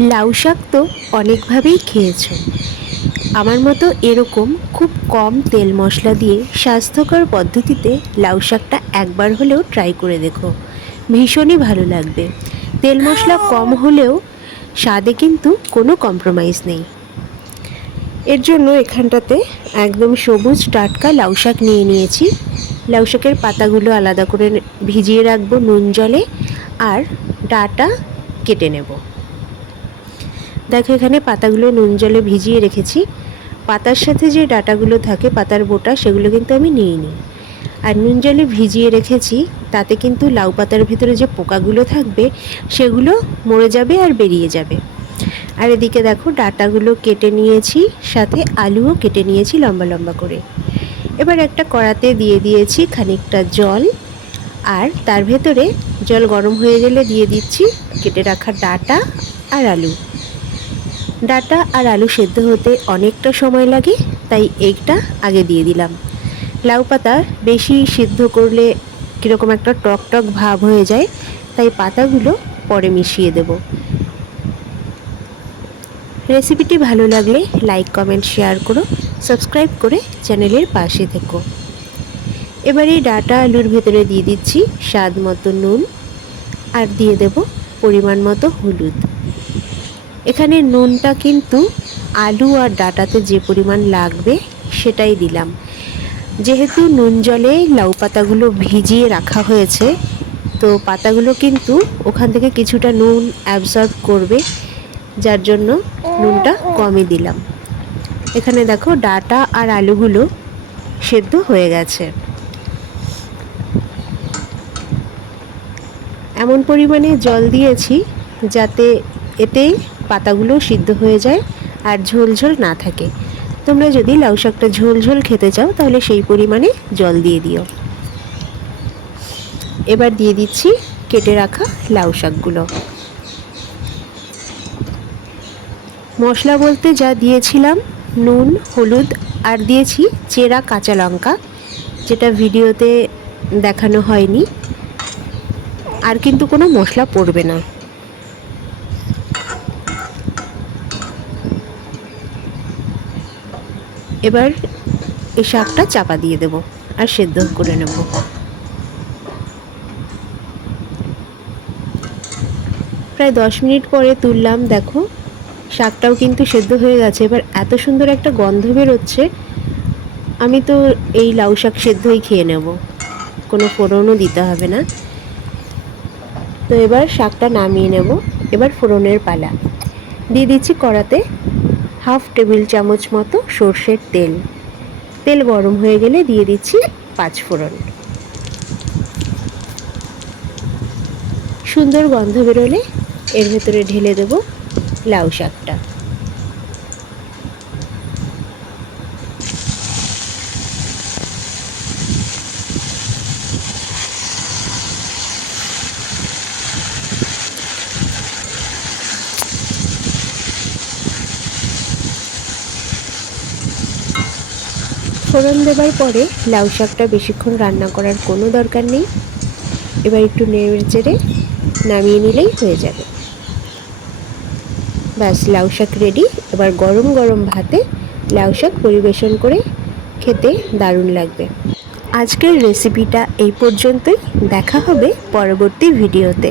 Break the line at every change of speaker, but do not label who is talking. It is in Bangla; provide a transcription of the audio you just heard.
লাউ শাক তো অনেকভাবেই খেয়েছো। আমার মতো এরকম খুব কম তেল মশলা দিয়ে স্বাস্থ্যকর পদ্ধতিতে লাউ শাকটা একবার হলেও ট্রাই করে দেখো। ভীষণই ভালো লাগবে। তেল মশলা কম হলেও স্বাদে কিন্তু কোনো কম্প্রোমাইজ নেই। এর জন্য এখানটাতে একদম সবুজ টাটকা লাউ শাক নিয়ে নিয়েছি। লাউ শাকের পাতাগুলো আলাদা করে ভিজিয়ে রাখব নুন জলে আর ডাটা কেটে নেব। দেখো, এখানে পাতাগুলো নুন জলে ভিজিয়ে রেখেছি। পাতার সাথে যে ডাটাগুলো থাকে, পাতার বোটা, সেগুলো কিন্তু আমি নিয়ে নিই আর নুন জলে ভিজিয়ে রেখেছি, তাতে কিন্তু লাউ পাতার ভিতরে যে পোকাগুলো থাকবে, সেগুলো মরে যাবে আর বেরিয়ে যাবে। আর এদিকে দেখো, ডাটাগুলো কেটে নিয়েছি, সাথে আলুও কেটে নিয়েছি লম্বা লম্বা করে। এবার একটা কড়াতে দিয়ে দিয়েছি খানিকটা জল, আর তার ভেতরে জল গরম হয়ে গেলে দিয়ে দিচ্ছি কেটে রাখা ডাটা আর আলু। ডাটা আর আলু সেদ্ধ হতে অনেকটা সময় লাগে, তাই এগটা আগে দিয়ে দিলাম। লাউ পাতা বেশি সিদ্ধ করলে কীরকম একটা টক টক ভাব হয়ে যায়, তাই পাতাগুলো পরে মিশিয়ে দেব। রেসিপিটি ভালো লাগলে লাইক, কমেন্ট, শেয়ার করো, সাবস্ক্রাইব করে চ্যানেলের পাশে থেকো। এবারে ডাটা আলুর ভেতরে দিয়ে দিচ্ছি স্বাদ মতো নুন, আর দিয়ে দেব পরিমাণ মতো হলুদ। এখানে নুনটা কিন্তু আলু আর ডাটাতে যে পরিমাণ লাগবে সেটাই দিলাম। যেহেতু নুন জলে লাউ পাতাগুলো ভিজিয়ে রাখা হয়েছে, তো পাতাগুলো কিন্তু ওখান থেকে কিছুটা নুন অ্যাবজর্ব করবে, যার জন্য নুনটা কমই দিলাম। এখানে দেখো ডাটা আর আলুগুলো সেদ্ধ হয়ে গেছে। এমন পরিমাণে জল দিয়েছি যাতে এতেই পাতাগুলো সিদ্ধ হয়ে যায় আর ঝোল ঝোল না থাকে। তোমরা যদি লাউ শাকটা ঝোল ঝোল খেতে চাও, তাহলে সেই পরিমাণে জল দিয়ে দিও। এবার দিয়ে দিচ্ছি কেটে রাখা লাউ শাকগুলো। মশলা বলতে যা দিয়েছিলাম, নুন, হলুদ, আর দিয়েছি চেরা কাঁচা লঙ্কা, যেটা ভিডিওতে দেখানো হয়নি। আর কিন্তু কোনো মশলা পড়বে না। এবার এই শাকটা চাপা দিয়ে দেব আর সেদ্ধ করে নেব। প্রায় দশ মিনিট পরে তুললাম, দেখো, শাকটাও কিন্তু সেদ্ধ হয়ে গেছে। এবার এত সুন্দর একটা গন্ধ বেরোচ্ছে, আমি তো এই লাউ শাক সেদ্ধই খেয়ে নেব। কোনো ফোড়নও দিতে হবে না। তো এবার শাকটা নামিয়ে নেব। এবার ফোড়নের পালা। দিয়ে দিচ্ছি কড়াতে হাফ টেবিল চামচ মতো সর্ষের তেল। তেল গরম হয়ে গেলে দিয়ে দিচ্ছি পাঁচ ফোড়ন। সুন্দর গন্ধ বেরোলে এর ভেতরে ঢেলে দেব লাউ শাকটা। ফোড়ন দেবার পরে লাউ শাকটা বেশিক্ষণ রান্না করার কোনো দরকার নেই। এবার একটু নেড়ে চেড়ে নামিয়ে নিলেই হয়ে যাবে। ব্যাস, লাউ শাক রেডি এবার গরম গরম ভাতে লাউ শাক পরিবেশন করে খেতে দারুণ লাগবে। আজকের রেসিপিটা এই পর্যন্তই। দেখা হবে পরবর্তী ভিডিওতে